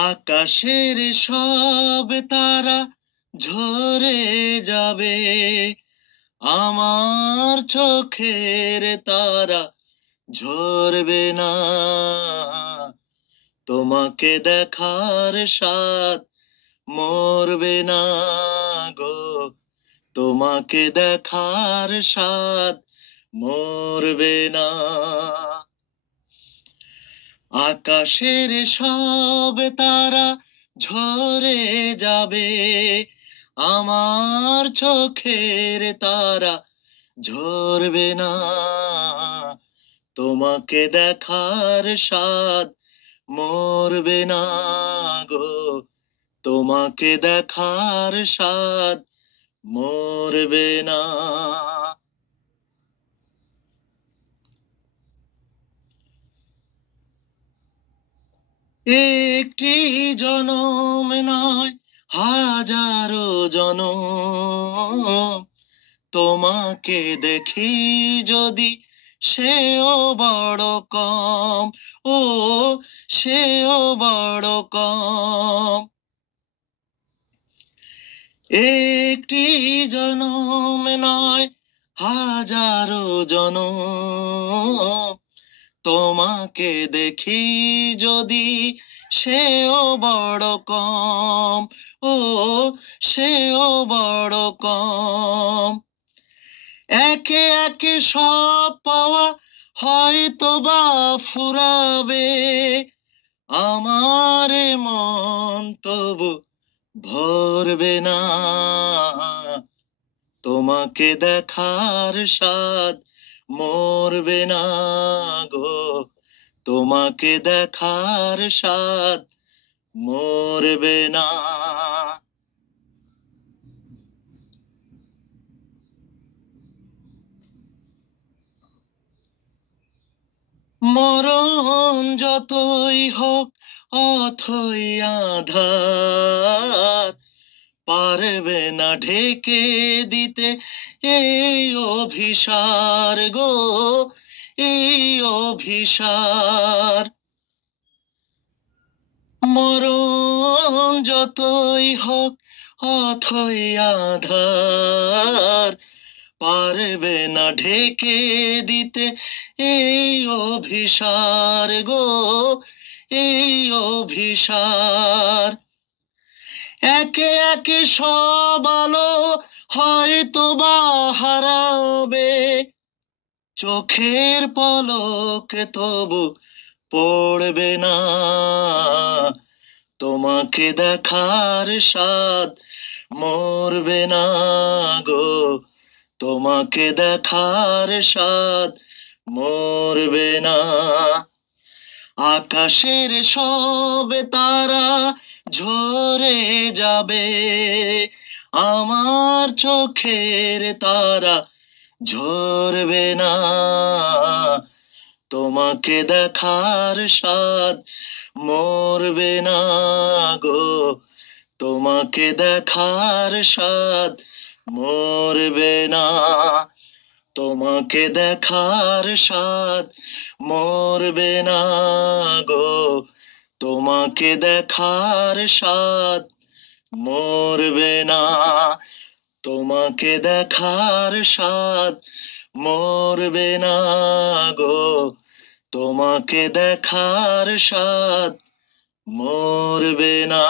আকাশের সব তারা ঝরে যাবে, আমার চোখের তারা ঝরবে না। তোমাকে দেখার স্বাদ মরবে না গো, তোমাকে দেখার স্বাদ মরবে না। আকাশের সব তারা ঝরে যাবে, আমার চোখের তারা ঝরবে না। তোমাকে দেখার স্বাদ মরবে না গো, তোমাকে দেখার স্বাদ মরবে না। একটি জনম নয় হাজারো জনম, তোমাকে দেখি যদি সেও বড় কম, ও সেও বড় কম। একটি জনম নয় হাজারো জনম, তোমাকে দেখি যদি সেও বড় কম, ও সেও বড় কম। একে একে সব পাওয়া হয়তো বা ফুরাবে, আমার মন তবু ভরবে না। তোমাকে দেখার স্বাদ মরবে না গো, তোমাকে দেখার স্বাদ মরবে না। মরণ যতই হোক অথই আধার, পারবে না ঢেকে দিতে এই অভিসার গো, এই অভিসার। মরণ যতই হোক অথই আধার, পারবে না ঢেকে দিতে এই অভিসার গো, এই অভিসার। একে একে সব আলো হয়তো বা হারাবে, চোখের পলক তবু পড়বে না। তোমাকে দেখার স্বাদ মরবে না গো, তোমাকে দেখার স্বাদ মরবে না। আকাশের সব তারা ঝরে যাবে, আমার চোখের তারা ঝরবে না। তোমাকে দেখার স্বাদ মরবে না গো, তোমাকে দেখার স্বাদ মরবে না। তোমাকে দেখার স্বাদ মরবে না গো, তোমাকে দেখার স্বাদ মরবে না। তোমাকে দেখার স্বাদ মরবে না গো, তোমাকে দেখার স্বাদ মরবে না।